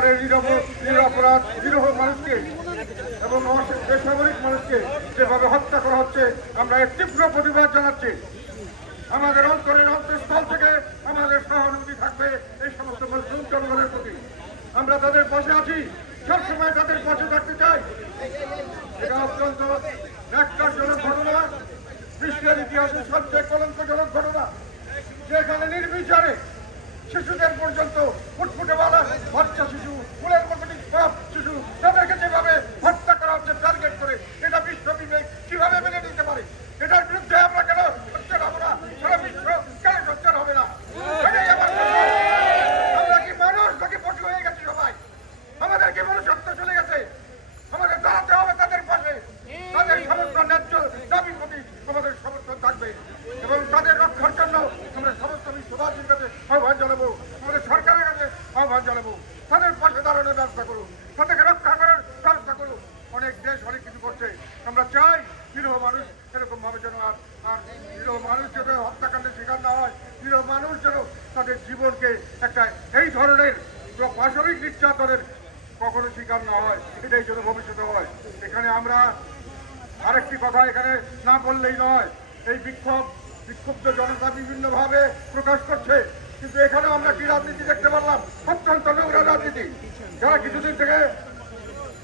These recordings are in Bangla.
সরকারের নিরপরাধ নিরীহ মানুষকে এবং বেসামরিক মানুষকে যেভাবে হত্যা করা হচ্ছে আমরা এর তীব্র প্রতিবাদ জানাচ্ছি। আমাদের অন্তরের অন্তঃস্থল থেকে আমাদের সহানুভূতি থাকবে এই সমস্ত মুসলিম জনগণের প্রতি। আমরা তাদের পাশে আছি, সবসময় তাদের পাশে থাকতে চাই। এটা অত্যন্ত ন্যাক্কারজনক ঘটনা, বিশ্বের ইতিহাসে সবচেয়ে কলঙ্কজনক ঘটনা, যেখানে নির্বিচারে শিশুদের পর্যন্ত ফুটফুটেওয়ালা বাচ্চা শিশু, ফুলের মতো সব শিশু, তাদেরকে যেভাবে হত্যা করা হচ্ছে টার্গেট করে, এটা বিশ্ব বিবেক কিভাবে মেনে নিতে পারে? এটার বিরুদ্ধে আমরা কেন সোচ্চার হবো না? সারা বিশ্ব কেন সোচ্চার হবে না? এটাই আমার প্রশ্ন। আমরা কি মানুষ নাকি পশু হয়ে গেছি সবাই? আমাদের কি মনুষ্যত্ব চলে গেছে? আমাদের দাঁড়াতে হবে তাদের পাশে। তাদের সমস্ত ন্যায্য দাবি প্রতি আমাদের সমর্থন থাকবে এবং তাদের রক্ষার জন্য আমরা সমস্ত বিশ্ববাসীর কাছে আহ্বান জানাবো, আমাদের সরকারের কাছে আহ্বান জানাবো, তাদের পাশে দাঁড়ানোর ব্যবস্থা করুন, তাদেরকে রক্ষা করার ব্যবস্থা করুন। অনেক দেশ অনেক কিছু করছে, আমরা চাই নিরীহ মানুষ এরকম ভাবে যেন আর নিরীহ মানুষ যেন হত্যাকাণ্ডের শিকার না হয়, নিরীহ মানুষ যেন তাদের জীবনকে একটা এই ধরনের পাশবিক নির্যাতনের কখনো শিকার না হয়, এটাই যেন ভবিষ্যতে হয়। এখানে আমরা আরেকটি কথা এখানে না বললেই নয়, এই বিক্ষুব্ধ জনতা বিভিন্নভাবে প্রকাশ করছে, কিন্তু এখানেও আমরা কি রাজনীতি দেখতে পারলাম? অত্যন্ত নোংরা রাজনীতি। যারা কিছুদিন থেকে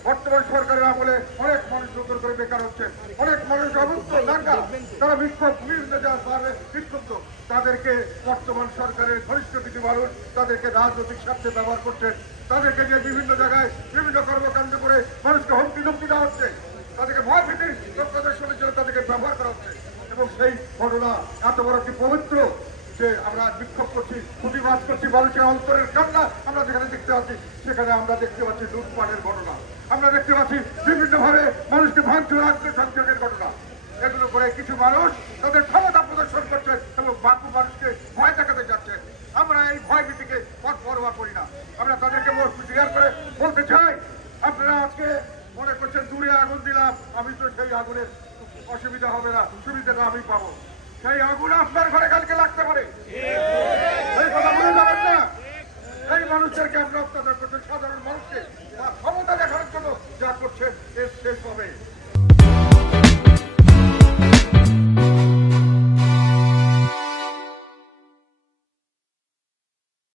বর্তমান সরকারের আমলে অনেক মানুষ নতুন করে বেকার হচ্ছে, অনেক মানুষ অভুক্ত নাঙ্গা, তারা বিভিন্ন বিক্ষুব্ধ, তাদেরকে বর্তমান সরকারের ঘনিষ্ঠ কিছু মানুষ তাদেরকে রাজনৈতিক স্বার্থে ব্যবহার করছেন, তাদেরকে নিয়ে বিভিন্ন জায়গায় বিভিন্ন কর্মকাণ্ড করে মানুষকে হুমকি ধমকি দেওয়া হচ্ছে, তাদেরকে ভয় ভীতির প্রদর্শনের জন্য তাদেরকে ব্যবহার করা হচ্ছে। এবং সেই ঘটনা এত বড় একটি পবিত্র যে আমরা বিক্ষোভ করছি, প্রতিবাদ করছি, মানুষের অন্তরের কান্না আমরা যেখানে দেখতে পাচ্ছি, সেখানে আমরা দেখতে পাচ্ছি লুটপাটের ঘটনা, আমরা দেখতে পাচ্ছি বিভিন্নভাবে মানুষকে ভাঙচুর আত্মসংযোগের ঘটনা। এগুলো করে কিছু মানুষ তাদের ক্ষমতা প্রদর্শন করছেন এবং বাকি মানুষকে ভয় দেখাতে যাচ্ছেন। আমরা এই ভয় ভীতিকে পরোয়া করি না। আমরা তাদেরকে ক্লিয়ার করে বলতে চাই, আপনারা আজকে মনে করছেন দূরে আগুন দিলাম, আমি তো সেই আগুনের অসুবিধা হবে না, সুবিধাটা আমি পাবো। সেই আগুন আপনার ঘরে কালকে লাগতে পারে, এই কথা বলে যাবেন না। এই মানুষদেরকে আমরা